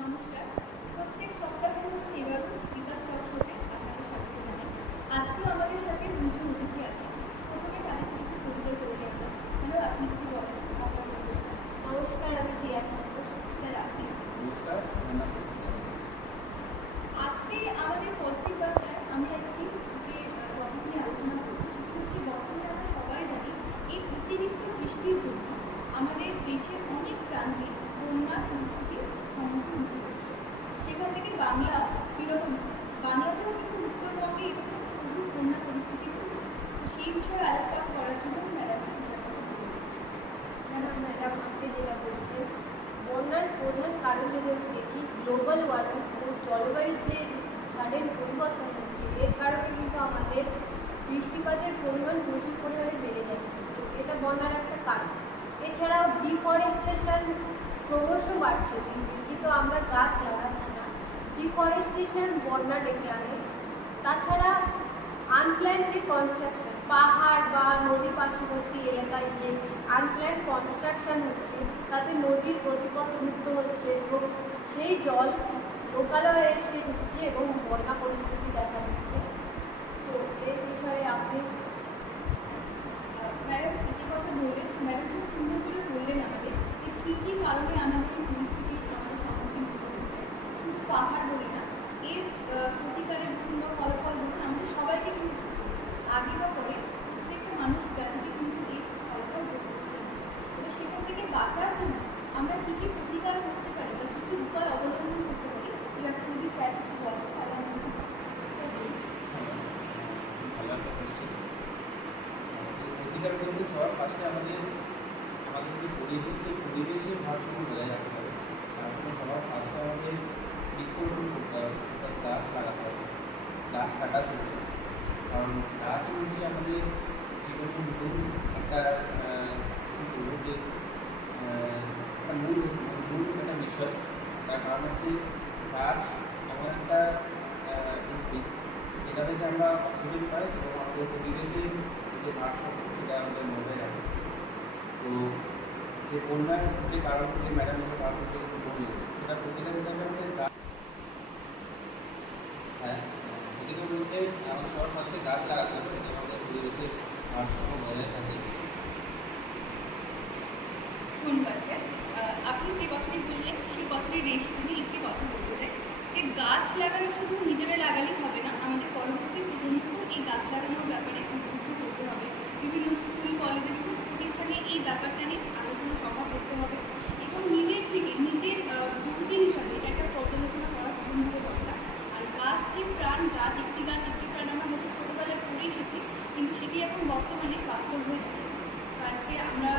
নমস্কার। প্রত্যেক সপ্তাহের মতো এবারও বিকাশ টক শোতে আপনাদের স্বাগত জানাই। আজকেও আমাদের সাথে দুজন অতিথি আছেন। প্রথমে তাদের সাথে একটু পরিচয় করে দেওয়া যাক। হ্যালো, আপনি যদি বলেন আপনার পরিচয়টা। নমস্কার, আমি দিয়া সন্তোষ। স্যার, আপনি? নমস্কার, আমার নাম আজকে আমাদের পজিটিভ বার্তায় আমরা একটি যে টপিক নিয়ে আলোচনা করব সেটি হচ্ছে বর্তমানে আমরা সবাই জানি এই অতিরিক্ত বৃষ্টির জন্য আমাদের দেশের অনেক প্রান্তে বন্যার পরিস্থিতির সম্মুখীন হতে হচ্ছে। সেখান থেকে বাংলা বিরত নয়, বাংলাতেও কিন্তু উত্তরবঙ্গে এরকম প্রচুর বন্যার পরিস্থিতি চলছে। তো সেই বিষয়ে আলোকপাত করার জন্য ম্যাডামকে দু চার কথা বলে দিচ্ছি। ম্যাডাম আপনি যেটা বলছেন, বন্যার প্রধান কারণ যদি আমি দেখি, গ্লোবাল ওয়ার্মিং ও জলবায়ুর যে সাডেন পরিবর্তন হচ্ছে, এর কারণে কিন্তু আমাদের বৃষ্টিপাতের পরিমাণ প্রচুর পরিমাণে বেড়ে যাচ্ছে। তো এটা বন্যার একটা কারণ। এছাড়াও ডিফরেস্টেশন ক্রমশ বাড়ছে দিন দিন, কিন্তু আমরা গাছ লাগাচ্ছি না। ডিফরেস্টেশন বন্যা ডেকে আনে। তাছাড়া আনপ্ল্যান্ড যে কনস্ট্রাকশন, পাহাড় বা নদী পার্শ্ববর্তী এলাকায় যে আনপ্ল্যান্ড কনস্ট্রাকশন হচ্ছে, তাতে নদীর গতিপথ মুক্ত হচ্ছে এবং সেই জল লোকালয়ে এসে ঢুকছে এবং বন্যা পরিস্থিতি দেখা দিচ্ছে। তো এই বিষয়ে আপনি ম্যাডাম যে কথা বললেন, ম্যাডাম খুব সুন্দর করে বললেন আমাদের যে কী কী কারণে আমাদের এই পরিস্থিতির আমাদের সম্মুখীন হতে হচ্ছে। শুধু পাহাড় বলে না, এর প্রতিকারের বলুন বা ফলাফল বলুন, আমাদের সবাইকে কিন্তু করতে হচ্ছে। আগে বা পরে প্রত্যেকটা মানুষ জাতিকে কিন্তু এই ফলাফল ভোগ করতে হবে। তবে সেখান থেকে বাঁচার জন্য আমরা কী কী প্রতিকার করতে পারি বা কী কী উপায় অবলম্বন করতে পারি, এই ব্যাপারে যদি স্যার কিছু বলেন তাহলে আমি ভালো একটা কোশ্চেন। প্রতিকার বলতে সবার ফার্স্টে আমাদের যে পরিবেশ, সেই পরিবেশের ভারসাম্য বজায় রাখতে হবে। তার জন্য সবার ফার্স্টে আমাদের বৃক্ষরোপণ করতে হবে, অর্থাৎ গাছ লাগাতে হবে, গাছ কাটা চলবে। কারণ গাছ হচ্ছে আমাদের জীবনের মূল একটা কী বলবো যে একটা মূল একটা বিষয়। তার কারণ হচ্ছে গাছ এমন একটা উদ্ভিদ যেটা থেকে আমরা অক্সিজেন পাই এবং আমাদের পরিবেশের যে ভারসাম্য সেটা আমাদের বজায় রাখে। তো যে বন্যার যে কারণ যে ম্যাডাম যে কারণগুলো বললেন, সেটা প্রতিকার হিসাবে আমাদের হ্যাঁ, প্রতিকার বলতে আমাদের সবার ফার্স্টে গাছ লাগাতে হবে যাতে আমাদের পরিবেশের ভারসাম্য বজায় থাকে। ধন্যবাদ স্যার। আপনি যে কথাটি বললেন সেই কথাটি রেশ আমি একটি কথা বলতে চাই যে গাছ লাগানো শুধু নিজেরা লাগালেই হবে না, আমাদের পরবর্তী প্রজন্মকেও এই গাছ লাগানোর ব্যাপারে উদ্বুদ্ধ করতে হবে। বিভিন্ন স্কুল কলেজে বিভিন্ন প্রতিষ্ঠানে এই ব্যাপারটা নিয়ে আলোচনা সভা করতে হবে এবং নিজের থেকে নিজের যোগ্যতা হিসাবে একটা পর্যালোচনা করা ভীষণভাবে দরকার। আর গাছ যে প্রাণ, গাছ একটি প্রাণ আমরা হয়তো ছোটোবেলায় পড়ে এসেছি, কিন্তু সেটি এখন বর্তমানে বাস্তব হয়ে দাঁড়িয়েছে। তো আজকে আমরা